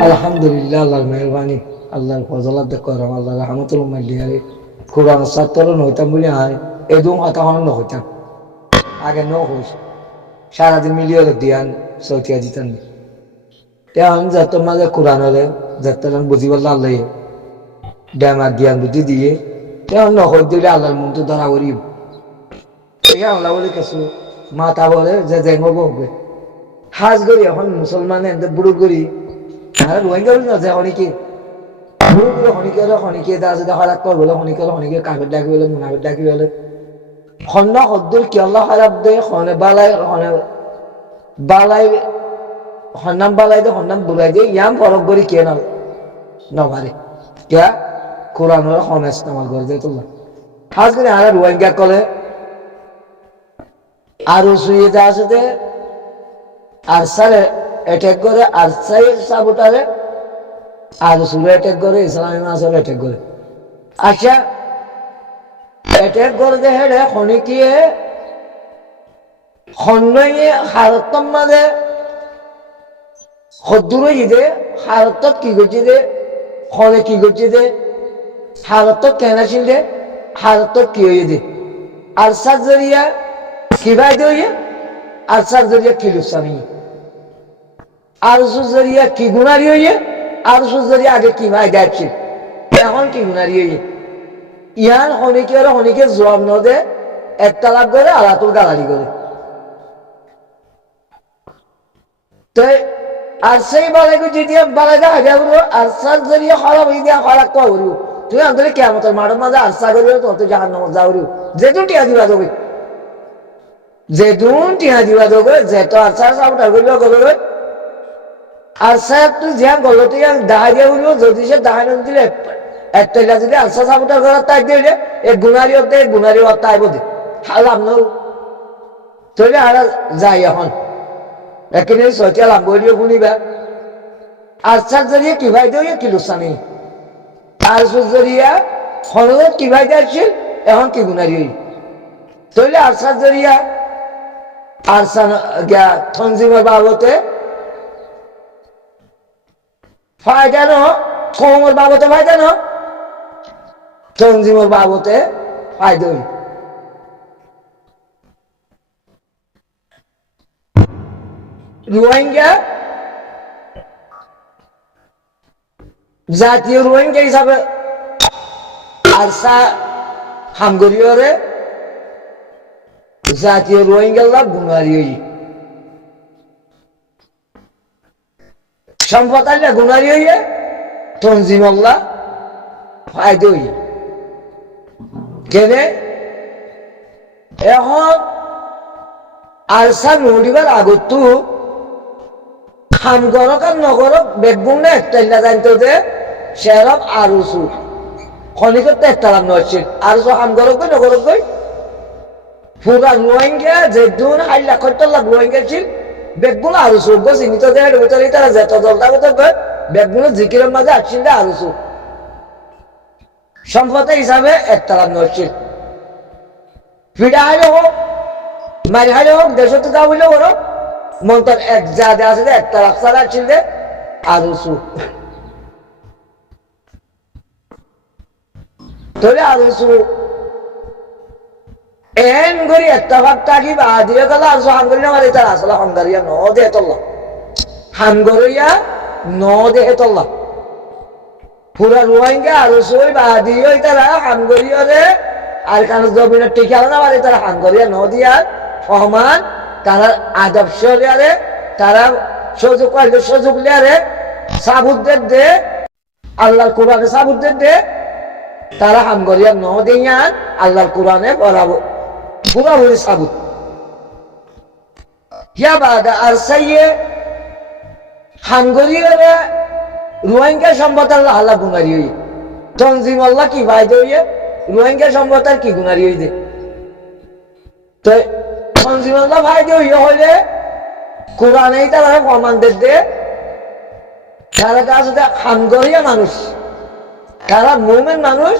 আলহামদুলিল্লাহ, আল্লাহর মেহরবানি, আল্লাহর ফজলাত করম, আল্লাহর রহমতুল মালিয়ারে কোরআন ছাত্র নইতাম বলে আয় এদুম কথা হন নহইতাম আগে ন হইস সারাদিন মিলিয়ে দিয়ান সৌতিয়া দিতাম এখন যত মাঝে কোরআন হলে যত বুঝি বললে আল্লাহ ড্যামার জ্ঞান বুদ্ধি দিয়ে এখন নহই দিলে আল্লাহর মন তো ধরা করি আল্লাহ বলে কিছু মাথা বলে যে জেঙ্গ বকবে হাজ করি এখন মুসলমান বুড়ো করি রোহিঙ্গা বলি না যে অনেকে বুড়ো করে খনিকে দা যদি হরাক কর বলে খনিকে কাগজ ডাকি বলে মুনাগর ডাকি বলে খন্ন হদ্দুর কি আল্লাহ খারাপ দে খনে বালাই হন্নাম বালাই দে হন্নাম বুলাই দে ইয়াম ফরক করি কে না নভারে কে কোরআন খন ইস্তেমাল করে দে তোমরা হাজ করে আর রোহিঙ্গা কলে আর শুয়ে যা আছে দে আর সারে অ্যাটাক করে আর সাই সাবুটারে আর সুরে অ্যাটাক করে ইসলামী মাসের অ্যাটাক করে আচ্ছা অ্যাটাক করে দে হেডে খনিকিয়ে খন্নয়ে হারতম মাঝে হদ্দুরে দে হারতত কি করছি দে খনে কি করছি দে হারতত কেন ছিল দে হারতত কি হয়ে দে আর সার জরিয়া কি ভাই দে আর সার জরিয়া কি লুসানি আর সুজরিয়া কি গুনারি হইয়ে আর সুজরিয়া আগে কি ভাই দেখছি এখন কি গুনারি হইয়ে ইয়ান হনিকে জবাব ন দে এক তালাক করে আলাতুল গালালি করে তো আর সেই বালাইকে যদি বালাইটা হাজা করবো আর সার জরিয়া খারাপ হয়ে দিয়া খারাপ করা করিব তুই আন্তরে কেমতের মাঠের মাঝে আরসা করিব তো জাহান নামত যা করিব যেটু টিয়া দিবা দেবে যেটুন টিয়া দিবা দেবে যেত আরসা সাবটার করিব করবে আর সাহেব তুই ধ্যান করলো তুই দাহাই দিয়ে উঠবো যদি সে দাহাই না দিলে একটা যদি আলসা সাবুটার ঘর তাই দিলে এই গুনারি অর্থ আইব দে লাভ নৌ তৈরি আর যাই এখন এখানে সচিয়া লাভ করিও শুনিবা আর সার জরিয়ে কি ভাই দিয়ে কি লোকসানি আর জরিয়া খরচ কি ভাই আসছিল এখন কি গুনারি হই তৈরি আর সার জরিয়া আর থনজিমের বাবতে ফায়দা ন কমর বাবতে ফায়দা ন তঞ্জিমর বাবতে ফায়দা রোহিঙ্গা জাতীয় রোহিঙ্গা হিসাবে আরসা হামগরিয়রে জাতীয় রোহিঙ্গা গুনারি সম্পদ আল্লাহ গুনারি হইয়ে তঞ্জিম আল্লাহ ফায়দা হইয়ে কেনে এখন আরসা নড়িবার আগত খাম করক আর নগরক বেগুন না একটা জানতো যে সেরক আরুসু খনিকর তো একটা লাভ নছিল আরুসু খাম করক গই নগরক গই পুরা রোহিঙ্গা যে দুন হাইলা খট্টার লাভ রোহিঙ্গা ছিল বেগুন আরো চোখ চিহ্নিত দেয় ভিতরে তারা যেত জলটা ভিতরে বেগুন জিকিরের মাঝে আসছিল আরো চোখ সম্পদের হিসাবে একটা লাভ নছিল ফিডা হাইলে হোক মারি হাইলে হোক দেশতে যা বললে ওরও মন্তর এক যা দেওয়া আছে একটা রাস্তা আসছিল আরো চোখ তবে আরো চোখ এন করি একটা ভাগ টাকি বা দিয়ে গেল আর হাঙ্গরি না তার আসলে হাঙ্গারিয়া ন দে তোল্লা হাঙ্গরিয়া ন দে তোল্লা পুরা রোহিঙ্গা আর সই বা দিয়ে তারা হাঙ্গরিয়রে আর কারণ জমিনের টিকা না পারে তারা হাঙ্গরিয়া ন দিয়া সমান তারা আদর্শ লিয়ারে তারা সুযোগ লিয়ারে সাবুদ্দের দে আল্লাহর কোরআনে সাবুদ্দের দে তারা হাঙ্গরিয়া ন দিয়া আল্লাহর কোরআনে বরাবর পুরাপুরি সাবুত ইয়া বাদা আর সাইয়ে হাঙ্গরিয়ারে রোহিঙ্গা সম্পদ আল্লাহ আল্লাহ গুনারি হই তঞ্জিম আল্লাহ কি ফায়দা হইয়ে রোহিঙ্গা সম্পদ আর কি গুনারি হই দে তো তঞ্জিম আল্লাহ ফায়দা হইয়ে হইলে কোরআনেই তারা প্রমাণ দে তারা কাছে হাঙ্গরিয়া মানুষ তারা মুমিন মানুষ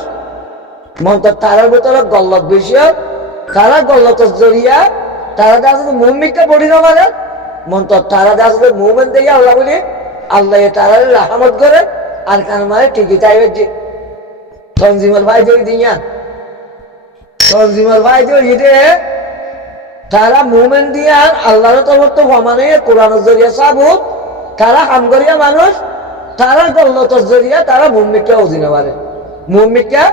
মন্তর তারার ভিতরে গল্লত বেশি তারা গল্লতের জরিয়া তারা আসলে মুমিনকে পড়ি না মানে মন্তর তারা আসলে মুমিন দিয়ে আল্লাহ বলি আল্লাহ তারা রাহমত করে আর কান মারে টিকি চাইবে যে তনজিমাল ভাই যদি দিয়া তনজিমাল ভাই যে তারা মুমেন দিয়া আল্লাহর তরফ তো ভমানে কোরআনের জরিয়া সাবুত তারা কাম করিয়া মানুষ তারা গল্লতর জরিয়া তারা মুমিককে অজিনা পারে মুমিককে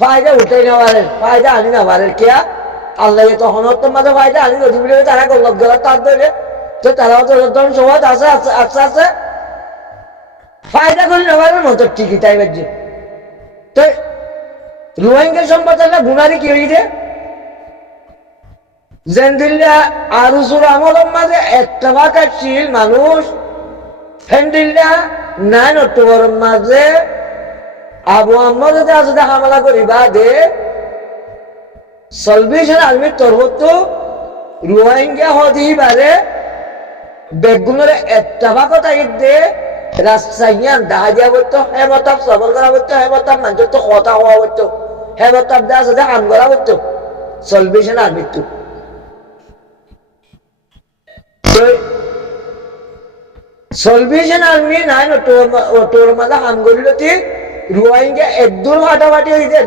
ফায়দা উঠে না পারে ফায়দা আনি না পারে কিয়া আল্লাহ তখন মাঝে ফায়দা আনি নদী বলে তারা গল্লত গেল তার ধরে তো তারাও তো ধরুন সমাজ আছে আস্তে আস্তে ফায়দা করে নেওয়ার মতো ঠিকই তাই বাজছে তো রোহিঙ্গা সম্প্রদায়টা গুনারি কি হইছে জেন্দিল্লা আরুসুর আমলের মাঝে একটা বাকাশীল মানুষ ফেন্ডিল্লা 9 অক্টোবরের মাঝে আবু আম্মদ আসলে হামলা করিবা দে সলভেশন আর্মির তরফ রোহিঙ্গা হদি বারে বেগুনের একটা ভাগত দে রাস্তাইয়ান দেখা দিয়া বলতো হেমতাপ সবর করা বলতো হেমতাপ মানুষের তো কথা হওয়া বলতো হেমতাপ দেওয়া সাথে হাম করা বলতো সলভেশন আর্মির তো সলভেশন আর্মি 9 অক্টোবর মাঝে হাম করিল রোহিঙ্গা একদূর ফাটাফাটি হয়েছে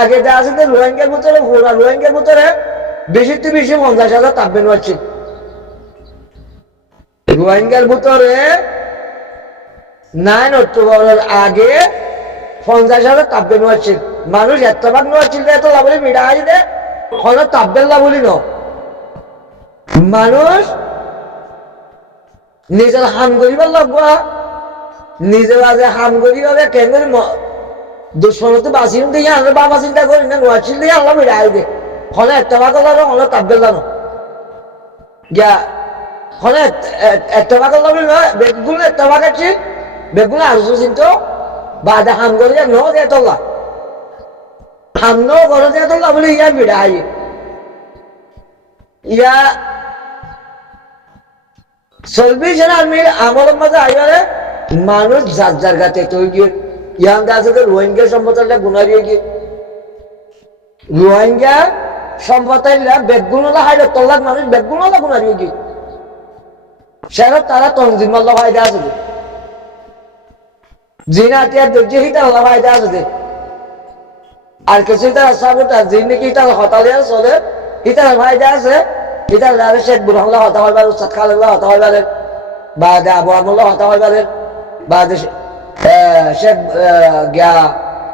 আগে দেওয়া আছে রোহিঙ্গার ভিতরে রোহিঙ্গার ভিতরে বেশি 50,000 তাপবেন হচ্ছে রোহিঙ্গার ভিতরে 9 অক্টোবরের আগে 50,000 তাপবেন হচ্ছে মানুষ এত ভাগ নোয়াচ্ছিল এত লাভলি মিঠা আছে হলো তাপবেন লাভলি ন মানুষ নিজের হাম করিবার লাগবা নিজের আগে হাম করি হবে কেন দুশ্মনতে বাঁচিন দিয়ে আমরা বাবা চিন্তা করি না নোয়াচ্ছিল দিয়ে আল্লাহ মিঠা আছে হলে একটা ভাগ জানো হলো তাপবেন জানো গিয়া হলে একটা ভাগ লাগবে নয় বেগুন একটা ভাগ আছে বেগুন আসছো কিন্তু বাদে হাম করে ন দিয়ে তোলা হাম ন করে দিয়ে তোলা বলে ইয়ার বিড়া আই ইয়া সলভেশন আর্মির আমলের মাঝে আইবারে মানুষ যার যার গাতে তৈরি গিয়ে ইয়ান আছে রোহিঙ্গা সম্প্রদায়টা গুণারিয়ে গিয়ে রোহিঙ্গা সম্প্রদায়রা বেগুনলা হাইলে তোলার মানুষ বেগুনলা গুণারিয়ে গিয়ে সেরা তারা তনজিম আল্লাহ ফায়দা আছে জিনা তিয়ার ধৈর্য হিতা আল্লাহ ফায়দা আছে আর কিছু তার সাবুতা জিন কি তার হতালিয়া চলে হিতার ফায়দা আছে হিতার শেখ বুরহাল্লাহ হতা হয় পারে উস্তাদ খালেল্লাহ হতা হয় পারে বা আবু আমুল্লাহ হতা হয় পারে বা শেখ গিয়া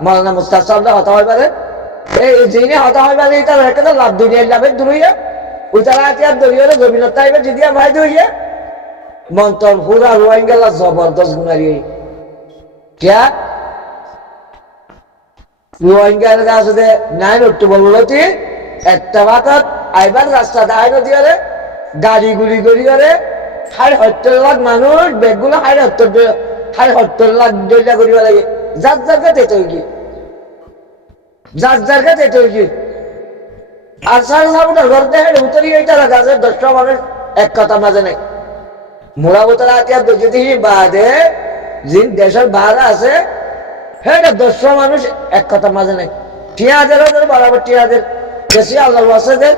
মৌলানা মুস্তাদ সাহেবরা হতা হয় পারে এই জিনে হতা হয় পারে তার একটা লাভ দুনিয়ার লাভের দূরইয়া ওই তারা তিয়ার দলীয় জমিনত টাইপে যদি ফায়দা হইয়া মন্তর পুরা রোহিঙ্গা জবরদস্ত গুণারি क्या রোহিঙ্গার কাছে 9 অক্টোবর বলতে একটা বাতাত আইবার রাস্তা দায় নদীরে গাড়ি গুলি করিয়ারে 70 লাখ মানুষ বেগুলো 70 লাখ দইলা করিবা লাগে যার যার কাছে তৈরি যার যার কাছে তৈরি আর সারা সাবুটা ঘর দেখে উতরি এইটা গাছের 10টা মানুষ এক কথা মাঝে নাই মোড়া বোতলা আতিয়া যদি বাদে জিন দেশের বাহারা আছে হ্যাঁ 10টা মানুষ এক কথা মাঝে নাই টিয়াদের ওদের বরাবর টিয়াদের কেসি আল্লাহ আছে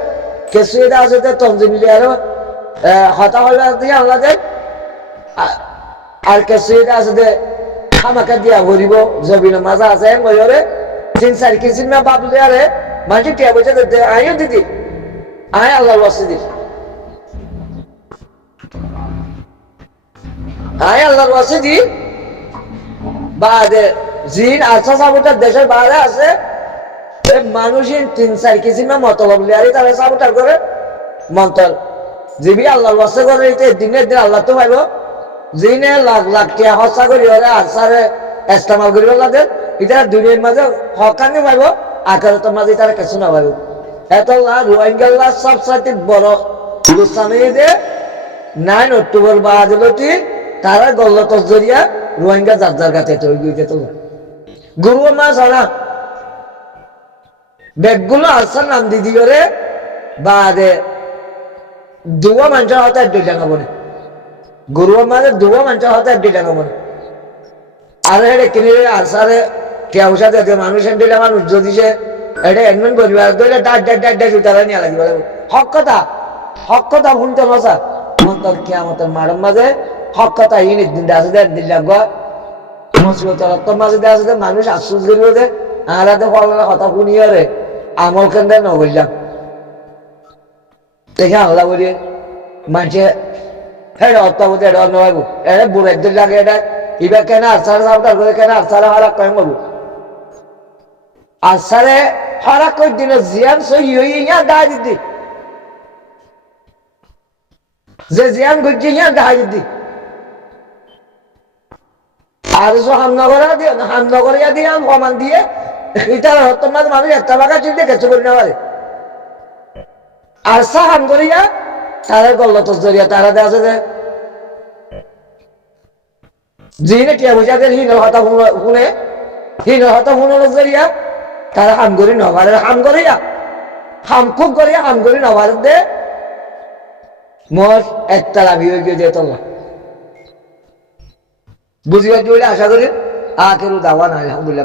কেসি এটা আছে তঞ্জিম লিয়ারও হতা হইবা দিয়ে আল্লাহ দেয় আর কেসি এটা আছে খামাকা দিয়া ভরিব জবিন মাজা আছে ময়রে 3-4 কেজি না বাপ লিয়ারে মাঝে টিয়া বসে আইও দিদি আয় আল্লাহ আছে দি আয় আল্লাহ আছে দি বাদে জিন আশা সাবুটার দেশের বাইরে আছে মানুষের 3-4 কেজি না মতলব লিয়ারি তারা সাবুটার করে মন্তর জিবি আল্লাহর ওয়াসে করে দিনের দিন আল্লাহ তো পাইব জিনে লাখ লাখ টাকা খরচা করি ওরা আসারে ইস্তেমাল করিব লাগে এটা দুনিয়ার মাঝে হকানি পাইব আখেরাতের মাঝে তারা কিছু না পাইব এত রোহিঙ্গা সবসাইতে বড় হিন্দুস্তানে যে 9 অক্টোবর বাদলতি তারা গল্লতর জরিয়া রোহিঙ্গা যার যার কাছে তৈরি হইতে তো গুরু মা ছাড়া বেগগুলো আসার নাম দিদি করে বাদে দুয়া মানুষের হতে 1 টাকা বলে গুরু মাঝে দুয়া মানুষের হতে 1 টাকা বলে আর এটা কিনে আসারে কেউসা যাতে মানুষের দিলে মানুষ যদি সে এটা এডমেন্ট করবে আর ধরে ডাক উতারা নিয়ে লাগবে হক কথা শুনতে মশা অন্তর কিয়ামতের মাঠের মাঝে হক কথা হিনির দিন আছে দিন লাগবা মুসিবতের রক্তর মাঝে দেওয়া আছে মানুষ আশ্বাস করিব যে আলাদা ফলের কথা শুনিয়ে রে আমল কেন্দ্রে নগরলাম দেখে আল্লাহ বলি মানুষে হেড অত্যাবধি এটা অন্য ভাবু এটা বুড়ো একদিন লাগে এটা ইবা কেন আসারে সাবধান করে কেন আসারে হারাক কয়েম বাবু আসারে হারাক কই দিন জিয়ান সই ইয়া দায় দিদি যে জিয়ান করছে ইয়া দায় দিদি আর হামনগরিয়া দিয়ে কমান দিয়ে ইটার হত্তর মাঝে মানুষ একটা বাঘা চিনতে গেছে করি না পারে আর হাম করিয়া তারা গল্লত জরিয়া তারা দেওয়া আছে যে যিনি টিয়া বুঝাতে হিনের হতা শুনে হিনের হতা শুনে জরিয়া তারা হাম করি নভারে হাম করিয়া হাম খুব করিয়া হাম করি নভার দে মোর একটা লাভি হয়ে গিয়ে যেত বুঝিবার জন্য আশা করি আখেরু দাওয়ানা আলহামদুলিল্লাহ।